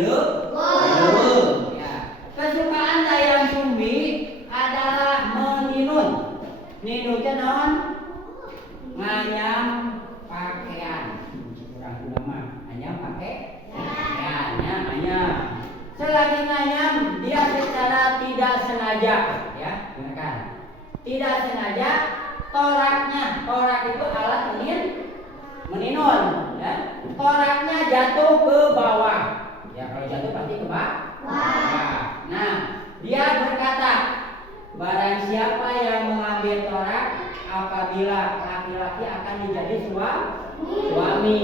leuweung. Ya. Kesukaan Dayang Sumi adalah meninun. Ninun teh naon? Nganyam pakaian. Kurang nama. Nganyam pakaian. Ya, nganyam. Selagi nganyam dia secara tidak sengaja, ya, gunakan. Tidak sengaja torak itu alat meninun, ya. Toraknya jatuh ke bawah. Ya, kalau jatuh pasti ke bawah. Nah, dia berkata, barang siapa yang mengambil torak apabila laki-laki akan menjadi suami,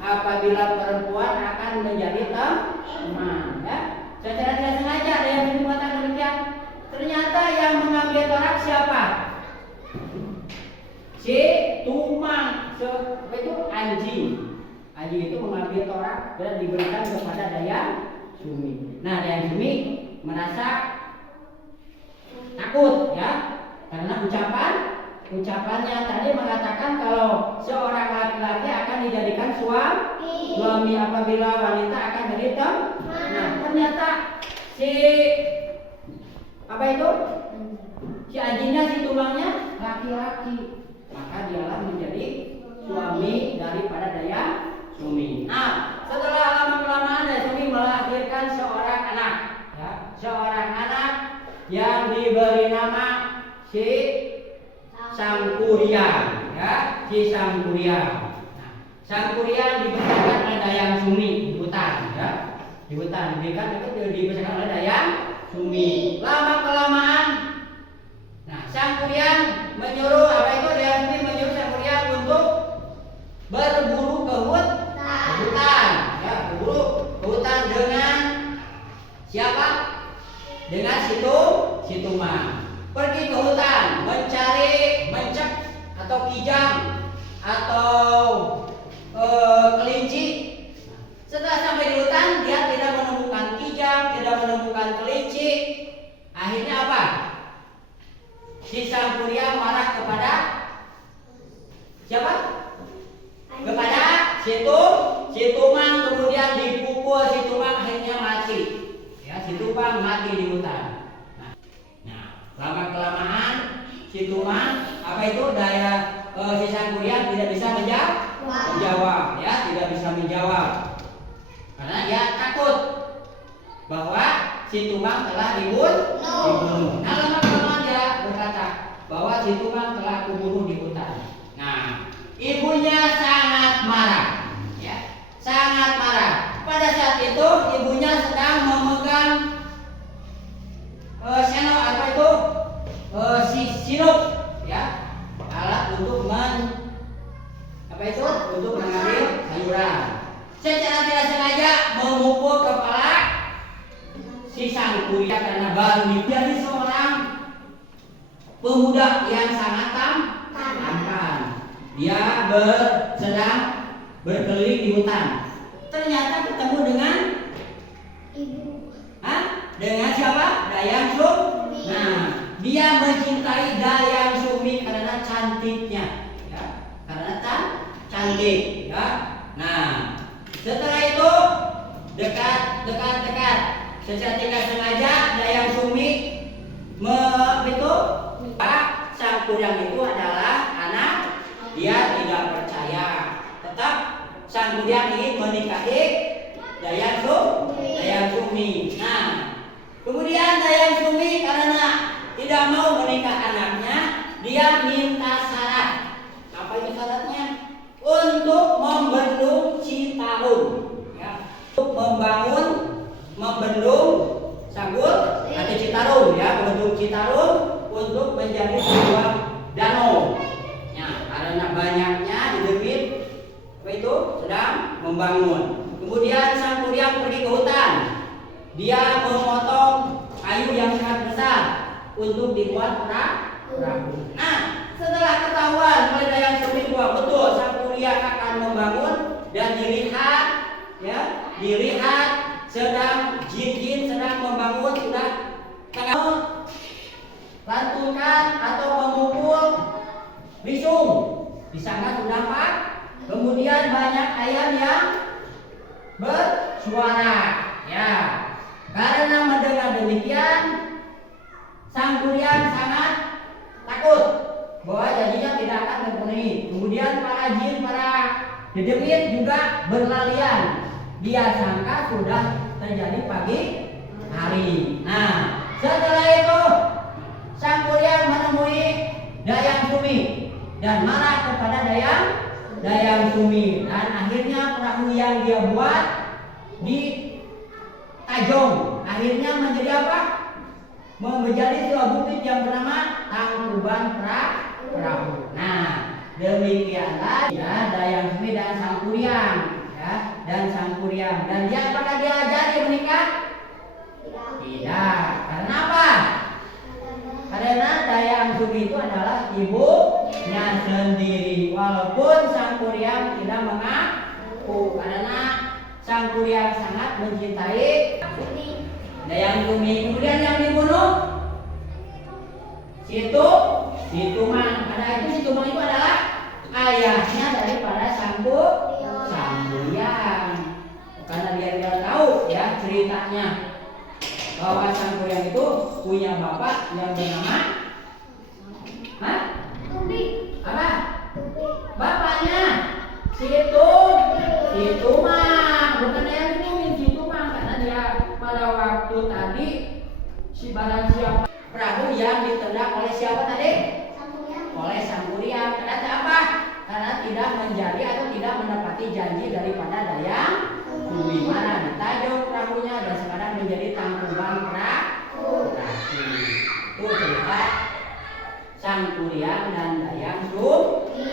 apabila perempuan akan menjadi teman, ya. Secara tidak sengaja ada yang mengatakan demikian. Ternyata yang mengambil torak siapa? Si Tumang, itu anjing. Anjing itu mengambil torak dan diberikan kepada Dayang Sumi. Nah, Dayang Sumi merasa takut, ya, karena ucapannya tadi mengatakan kalau seorang laki-laki akan dijadikan suami apabila wanita akan jadi teman. Nah, ternyata si anjingnya, si Tumangnya laki-laki, maka dialah menjadi suami daripada Dayang Sumi. Nah, setelah lama-kelamaan Dayang Sumi melahirkan seorang anak, ya, seorang anak yang diberi nama si Sangkuriang, ya, si Sangkuriang. Nah, Sangkuriang dibesarkan oleh Dayang Sumi di hutan, ya, di hutan dibesarkan oleh Dayang Sumi. Lama-kelamaan, nah, Sangkuriang menyuruh Dayang Sumi menyuruh Sangkuriang untuk berburu ke hutan, ya, berburu ke hutan dengan siapa? Dengan si Tumang. Pergi ke hutan mencari mencek atau kijang atau kelinci. Setelah sampai di hutan dia tidak menemukan kijang, tidak menemukan kelinci. Akhirnya apa? Si Sangkuriang marah kepada siapa? Kepada si Tumang, kemudian dipukul si Tumang, akhirnya mati. Ya, si Tumang mati di hutan. Nah, lama-kelamaan si Tumang si Sangkuriang tidak bisa menjawab, ya, tidak bisa menjawab. Karena dia takut bahwa si Tumang telah dibunuh. Nah, lama-kelamaan dia berkata bahwa si Tumang telah kubunuh di hutan. Nah, ibunya sangat marah, ya, sangat marah. Pada saat itu ibunya sedang memegang sirup, ya, alat untuk untuk mengambil sayuran. Secara tidak sengaja memukul kepala si Sangkuriang karena baru menjadi seorang pemuda yang sangat tampan. Dia sedang berkeliling di hutan. Ternyata ketemu dengan dengan siapa? Dayang Sumi. Nah, dia mencintai Dayang Sumi karena cantiknya, ya, karena cantik, ya. Nah, setelah itu dekat. Secara tidak sengaja Dayang Sumi Sangkuriang itu adalah anak. Dia tidak percaya. Tetap Sangkuriang ingin menikahi Dayang Sumi. Nah, kemudian Dayang Sumi karena tidak mau menikah anaknya, dia minta syarat. Apa itu syaratnya? Untuk membendung Citarum, ya, untuk membendung Sanggul atau Citarum, ya, membendung Citarum untuk menjadi sebuah danau. Ya, karena banyaknya di debit sedang membangun. Kemudian Sangkuriang pergi ke hutan. Dia memotong kayu yang sangat besar untuk dibuat perahu. Nah, setelah ketahuan oleh Dayang Sumi bahwa betul Sangkuriang akan membangun dan dilihat sedang jin sedang membangun, sudah lantunkan atau memukul bisung. Di sana sudah Pak. Kemudian banyak ayam yang bersuara, ya. jin, para dedemit juga berlarian. Dia sangka sudah terjadi pagi hari. Nah, setelah itu Sang Kuryang menemui Dayang Sumi dan marah kepada Dayang Sumi, dan akhirnya perahu yang dia buat di Tajong akhirnya menjadi apa? Menjadi sebuah bukit yang bernama Tangkuban Perahu. Nah, demikianlah ya Dayang Sumi dan Sang Kuryang, ya, dan dia apakah dia jadi menikah? Tidak. Karena apa? Karena Dayang Sumi itu adalah ibunya sendiri, walaupun Sang Kuryang tidak mengaku, karena Sang Kuryang sangat mencintai Dayang Sumi. Kemudian yang dibunuh Situmang. Karena itu Situmang itu adalah ayahnya daripada Sang Kuryang. Karena dia tidak tahu ya ceritanya bahwa Sang Kuryang itu punya bapak yang bernama apa? Bapaknya Situmang, bukan yang Situmang, karena dia pada waktu tadi si barang siapa perahu yang ditendang oleh siapa tadi? Oleh Sang Kuryang. Karena apa? Karena tidak menjadi atau tidak mendapati janji daripada Dayang Sumi, mana ditajong perahunya dan sekarang menjadi Tangkuban Perahu. Itu cerita Sang Kuryang dan Dayang Sumi.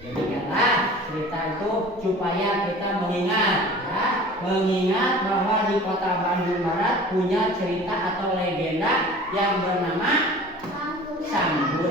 Demikianlah cerita itu supaya kita mengingat ya, mengingat bahwa di kota Bandung Barat punya cerita atau legenda yang bernama Sang Kuryang.